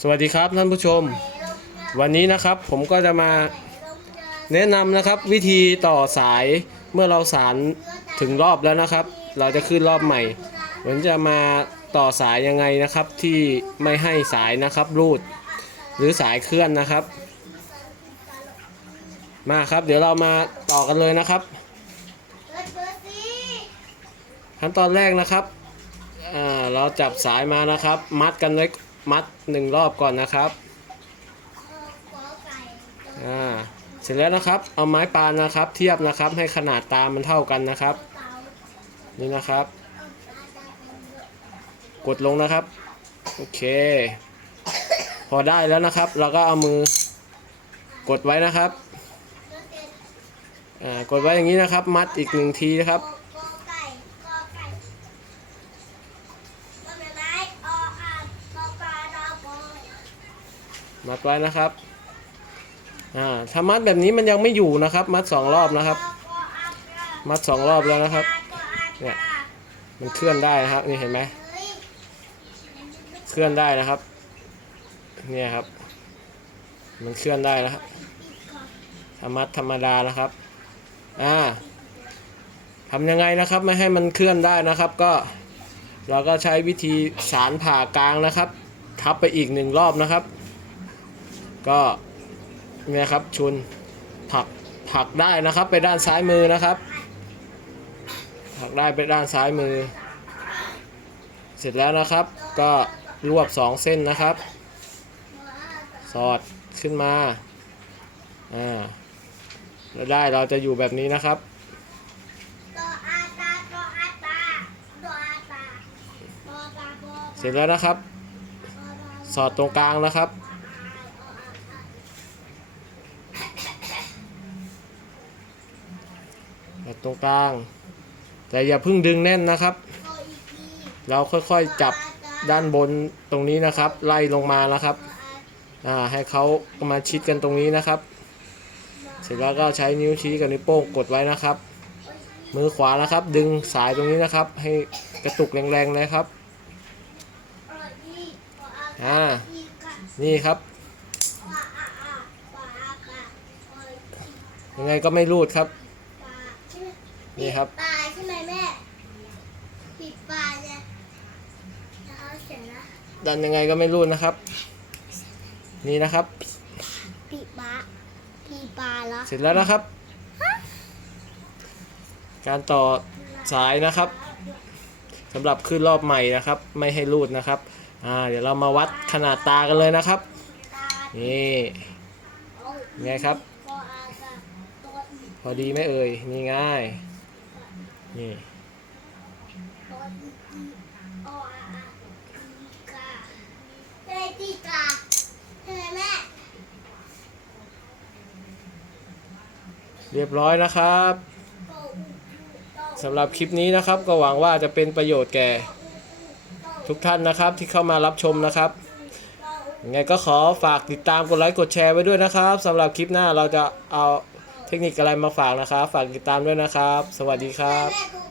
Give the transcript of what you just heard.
สวัสดีครับท่านผู้ชม วันนี้นะครับผมก็จะมาแนะนำนะครับวิธีต่อสายเมื่อเราสารถึงรอบแล้วนะครับ เราจะขึ้นรอบใหม่ผมจะมาต่อสายยังไงนะครับที่ไม่ให้สายนะครับรูด หรือสายเคลื่อนนะครับ มาครับ เดี๋ยวเรามาต่อกันเลยนะครับ ขั้นตอนแรกนะครับเราจับสายมานะครับ มัดกันไว้ มัดหนึ่งรอบก่อนนะครับอ่าเสร็จแล้วนะครับ เอาไม้ปานนะครับ เทียบนะครับให้ขนาดตามันเท่ากันนะครับ นี่นะครับ กดลงนะครับ โอเค พอได้แล้วนะครับ เราก็เอามือกดไว้นะครับ อ่ากดไว้อย่างนี้นะครับ มัดอีกหนึ่งทีนะครับ มัดไว้นะครับอ่าถ้ามัดแบบนี้มันยังไม่อยู่นะครับ มัดสองรอบนะครับ มัดสองรอบแล้วนะครับเนี่ยมันเคลื่อนได้นะครับนี่เห็นไหมเคลื่อนได้นะครับเนี่ยครับ มันเคลื่อนได้นะครับถ้ามัดธรรมดานะครับอ่าทำยังไงนะครับไม่ให้มันเคลื่อนได้นะครับ ก็เราก็ใช้วิธีสารผ่ากลางนะครับ ทับไปอีกหนึ่งรอบนะครับ ก็เนี่ยครับชุนผักผักได้นะครับ ไปด้านซ้ายมือนะครับผักได้ไปด้านซ้ายมือ เสร็จแล้วนะครับ ก็รวบสองเส้นนะครับ สอดขึ้นมาอ่าแล้วได้เราจะอยู่แบบนี้นะครับเสร็จแล้วนะครับ สอดตรงกลางนะครับ แบบตรงกลาง แต่อย่าเพิ่งดึงแน่นนะครับ เราค่อยๆจับด้านบนตรงนี้นะครับ ไล่ลงมานะครับอ่าให้เขามาชิดกันตรงนี้นะครับ เสร็จแล้วก็ใช้นิ้วชี้กับนิ้วโป้งกดไว้นะครับ มือขวานะครับ ดึงสายตรงนี้นะครับ ให้กระตุกแรงๆเลยครับอ่านี่ครับ ยังไงก็ไม่รูดครับ นี่ครับ ปลาใช่ไหมแม่ปิดปลาเนี่ยแล้วเอาเสร็จแล้วดันยังไงก็ไม่รูดนะครับ นี่นะครับ ปิดปลาปีปลาแล้วเสร็จแล้วนะครับ การต่อสายนะครับสำหรับขึ้นรอบใหม่นะครับ ไม่ให้รูดนะครับอ่าเดี๋ยวเรามาวัดขนาดตากันเลยนะครับตานี่ไงครับตัวอากับตัวอีพอดีไหมเอ่ยนี่ง่าย นี่เฮ้ยตีกาใช่ไหมแม่เรียบร้อยนะครับสำหรับคลิปนี้นะครับ ก็หวังว่าจะเป็นประโยชน์แก่ ทุกท่านนะครับที่เข้ามารับชมนะครับยังไงก็ขอฝากติดตามกดไลค์กดแชร์ไว้ด้วยนะครับสำหรับคลิปหน้าเราจะเอา เทคนิคอะไรมาฝากนะครับ ฝากติดตามด้วยนะครับ สวัสดีครับ